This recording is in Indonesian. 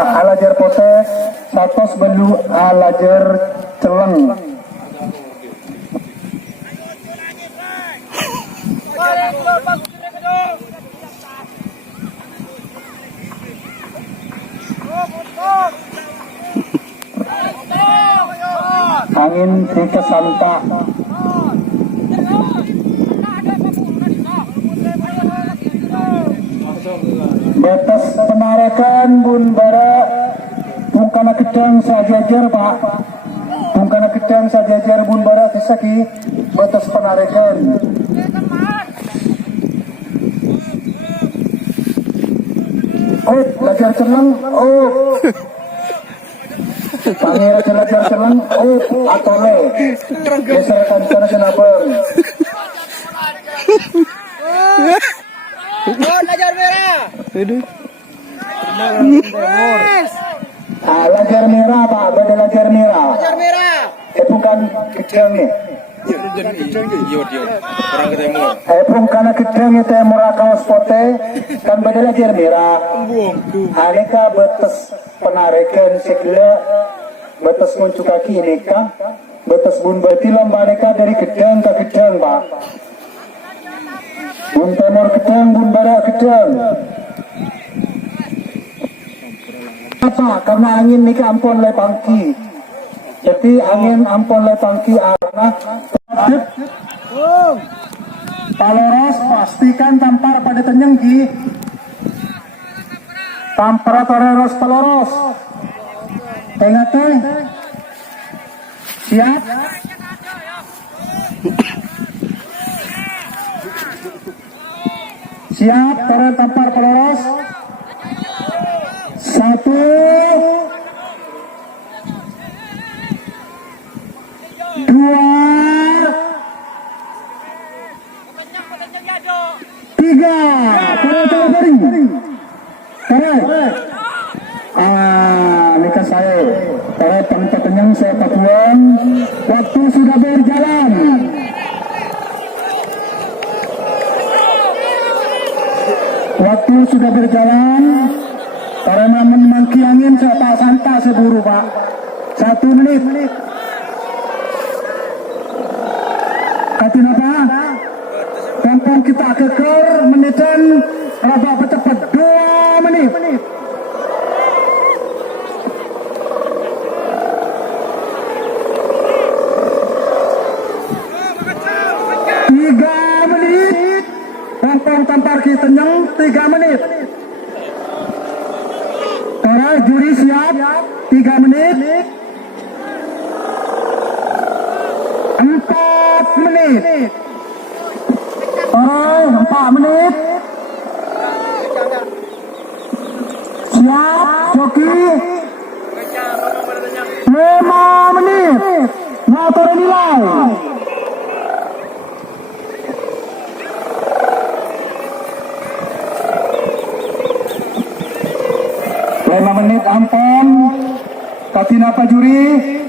alajar pote satos belu alajar celeng. Angin di Kesanta. Batas penarakan bun bara bungkana gedang sajajar pak. Bungkana gedang sajajar bun bara disaki batas penarakan. Oh, lajar celeng. Oh. Pangeran lajar celeng. Oh, atole. Geserkan sana kenapa? Oh, lajar merah. Aduh. Lajar merah pak, beda lajar merah. Lajar merah. Bukan gedang nih. Bukan gedang itu murah kaos pote kan beda lajar merah. Aneka betes penarikan segala betes muncul kaki ini kah? Betes bun berarti lomba aneka dari gedang ke gedang pak. Bun temor gedang, bun barat gedang. Apa? Karena angin ini ampun le pangki. Jadi angin ampun le pangki arah paloros pastikan tampar pada tenyenggi. Tampar paloros paloros. Tengah siap. Siap, para tampar poloros. 1, 2, 3. Para tampari. Nikah saya. Para tenyang saya patuang. Waktu sudah berjalan. Waktu sudah berjalan, karena memangki angin saya santa seburu pak. 1 menit. Katin apa? Kampung kita keker menitan raba cepat 2 menit. Tampar kita tenyang 3 menit. Para juri siap 3 menit. 4 menit. Para 4 menit. Siap joki 5 menit. Ngatur nilai. 5 menit ampun. Katin apa juri?